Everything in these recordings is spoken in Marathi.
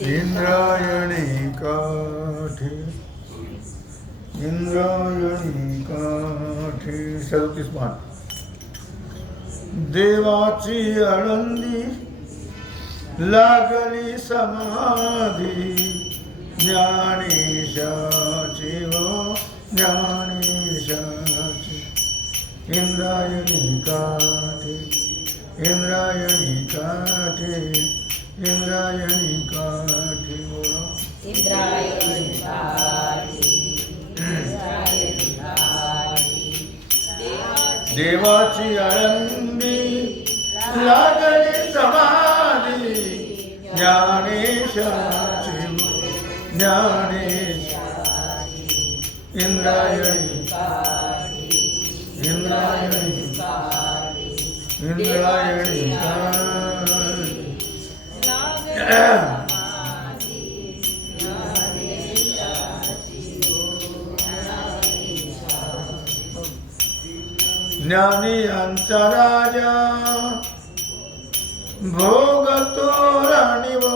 ઇન્દ્રાયણી કાઠે. ઇન્દ્રાયણી કાઠે. સદતીસ માન દેવાચી અળંદી લાગલી સમાધિ જ્ઞાની સાચીવ જ્ઞાની સાચી ઇન્દ્રાયણી કાઠે. इंद्रायणी काठी इंद्रायणी काठी बोला इंद्रायणी काळी इंद्रायणी काळी देवाची आळंदी लागली समाधी ज्ञानेशाची ज्ञानेश इंद्रायणी इंद्रायणी इंद्रायणी ज्ञानी यांचा राजा भोग तो राणी व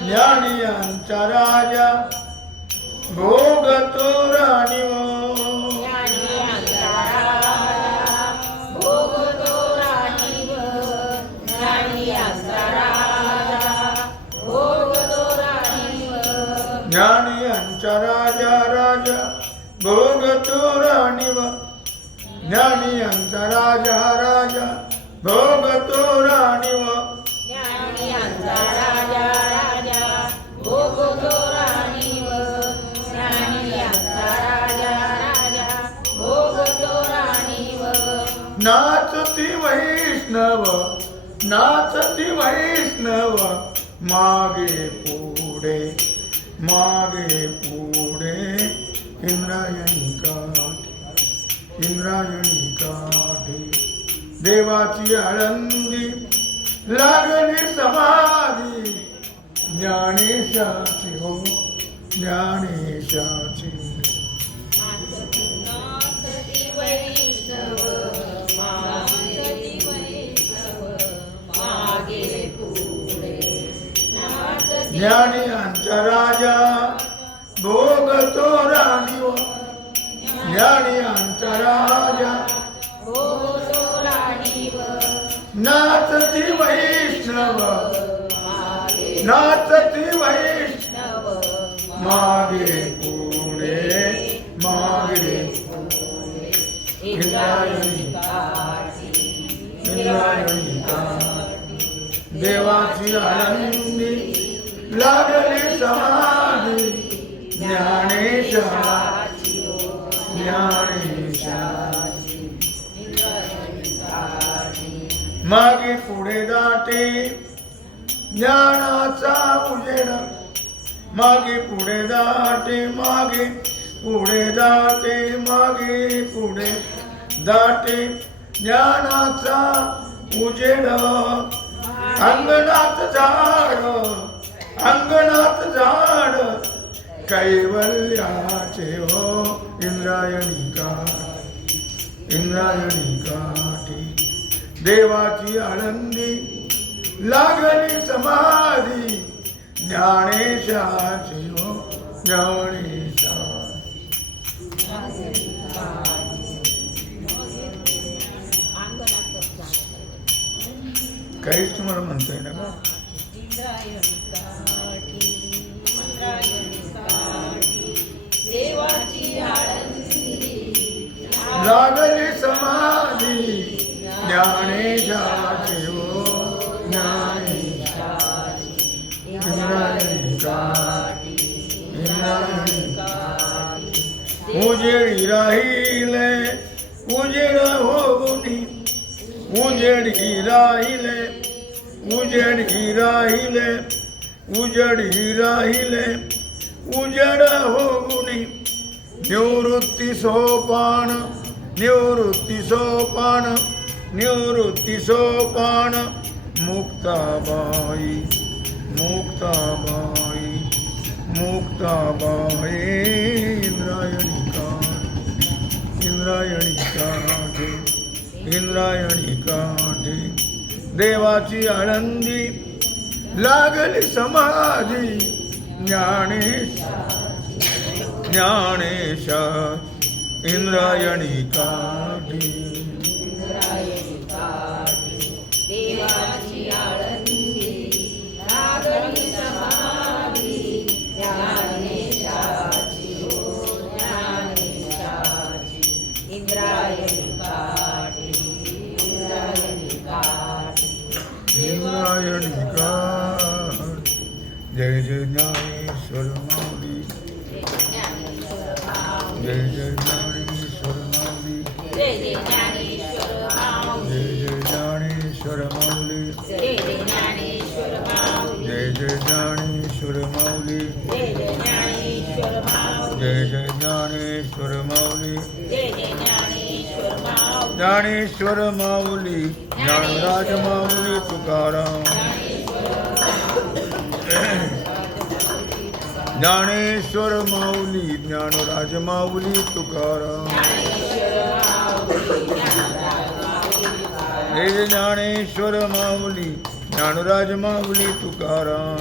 ज्ञानी यांचा राजा भोग तो राजा राजा भोग तो राणी व ज्ञानी राजा राजा भोग तो राणी व नाचती वैष्णव नाचती वैष्णव मागे पुढे मागे पुढे. इंद्रायणी काठी इंद्रायणी काठी देवाची आळंदी लागली समाधी. ज्ञानेशाची हो ज्ञानेशाची. ज्ञानी नाचती वैष्णव नाचती वैष्णव मागे पुढे मागे देवाची आनंदी लागली समाधी ज्ञानेशाची ज्ञानेशा मागे पुढे दाटे ज्ञानाचा उजेड. मागे पुढे दाटे मागे पुढे दाटे मागे पुढे दाटे ज्ञानाचा उजेड. अंगणात झाड. अंगणात झाड. कैवल्याचे हो इंद्रायणी का इंद्रायणी का देवाची आनंदी लागली समाधी ज्ञानेशा शिव हो, ज्ञानेशा काहीच तुम्हाला म्हणताय ना का लागली समाधी જાણે જા જેવો નાહી ઉજેડી રાહી લે, ઉજેડા હોગુની. ઉજેડી રાહી લે, ઉજેડી રાહી લે, ઉજડી રાહી લે, ઉજડા હોગુની. નિવૃત્તિ સોપાન નિવૃત્તિ સોપાન निवृत्ती सोपान मुक्ताबाई मुक्ताबाई मुक्ताबाई इंद्रायणिका इंद्रायणी काठे इंद्रायणी काठे देवाची आनंदी लागली समाधी ज्ञानेश ज्ञानेश इंद्रायणी काठे जय जय ज्ञानेश्वर माऊली जय जय ज्ञानेश्वर माऊली जय जय ज्ञानेश्वर माऊली जय जय ज्ञानेश्वर माऊली जय जय ज्ञानेश्वर माऊली जय जय ज्ञानेश्वर माऊली जय जय ज्ञानेश्वर माऊली ज्ञानेश्वर माऊली ज्ञानेश्वर माऊली ज्ञानराज माऊली तुकाराम ज्ञानेश्वर माऊली ज्ञानराज माऊली तुकाराम. जय ज्ञानेश्वर माऊली ज्ञानराज माऊली तुकाराम.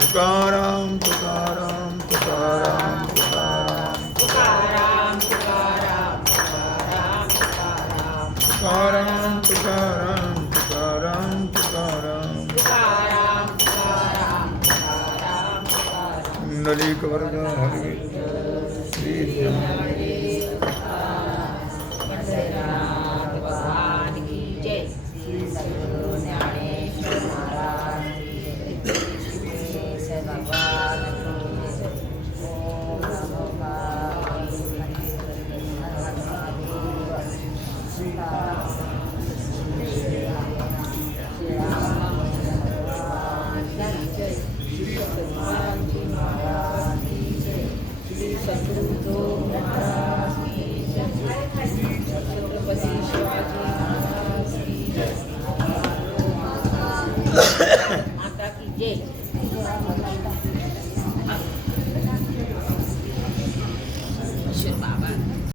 तुकाराम तुकाराम तुकाराम. पुंडलीक वरदा हरे श्री